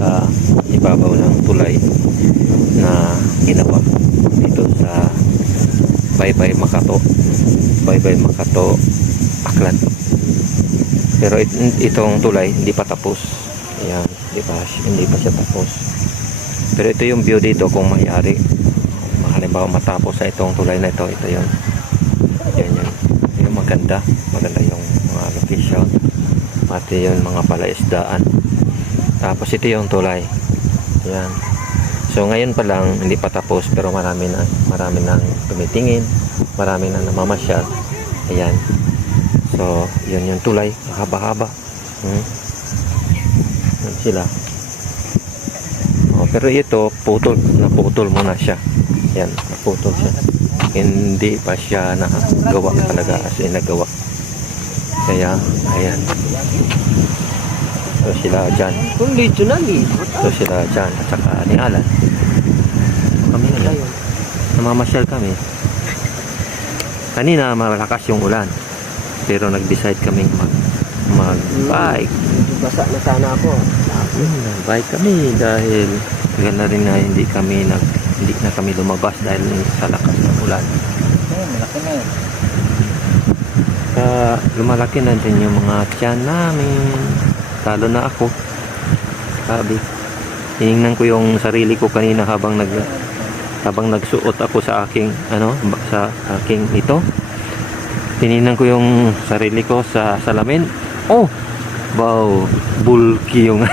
sa ibabaw ng tulay na ginawa dito sa Baybay Makato, Aklan. Pero itong tulay hindi pa tapos. Ayan, hindi pa siya tapos. Pero ito yung view dito kung mayari. Halimbawa matapos sa itong tulay na ito, ito yun. Yan yun. Yung maganda yung mga location. Pati yung mga palaisdaan. Tapos ito yung tulay. Ayan. So ngayon pa lang hindi pa tapos, pero marami nang tumitingin, marami nang namamasyal. Ayan. So yun yung tulay, haba-haba. Yan sila. Pero ito naputol muna siya. Yan, naputol siya. Hindi pa siya nagawa talaga, as in nagawa. Kaya ayan. So sila dyan. So sila dyan at saka ni Alan. Kami na yun. Namamasyal kami. Kanina malakas yung ulan. Pero nag-decide kami mag-bike. Basa na sana ako. Nag-bike kami dahil tagal na rin na hindi na kami lumabas dahil sa lakas ng ulan. Malaki na yun. Lumalaki na din yung mga tiyan namin. Lalo na ako. Sabi, tinignan ko yung sarili ko kanina habang nagsuot ako sa aking ito. Tinignan ko yung sarili ko sa salamin. Oh, wow, bulky yung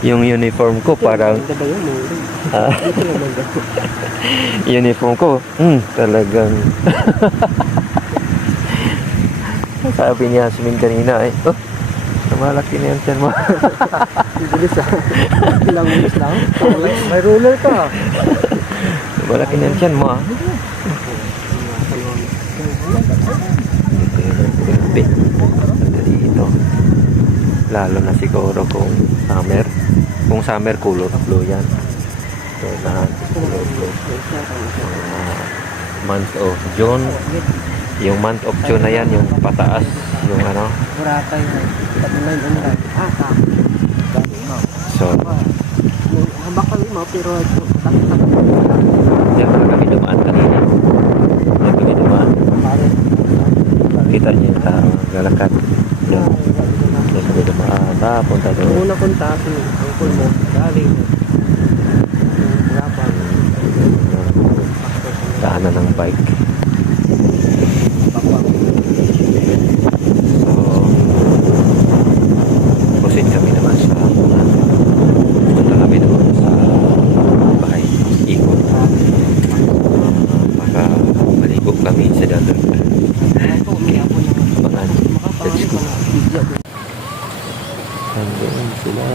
yung uniform ko, parang uniform ko. Talagang sabi niya sa min kanina malaki na yan tiyan mo. Bilis ilang minutes lang. May ruler ka. Malaki na yan tiyan mo. Dito. Lalo na siguro kung summer color blue yan. So lahat color blue. Month of June. Yung month of June na yan, yung pataas, yung Buratay na. So Bakal mo pero yan kami dumaan kanina. Yan kami dumaan. Kita niyo yung tao lalakad. Yan kami dumaan. Punta doon. Una kontakin ang pool mo. Galing. Daanan ng bike. Proceed kami naman sa punta kami naman sa bahay. Ikot. Baka maligo kami sa dagat. Let's go. Nandun sila.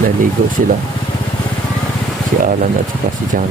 Naligo sila. Si Alan at saka si John.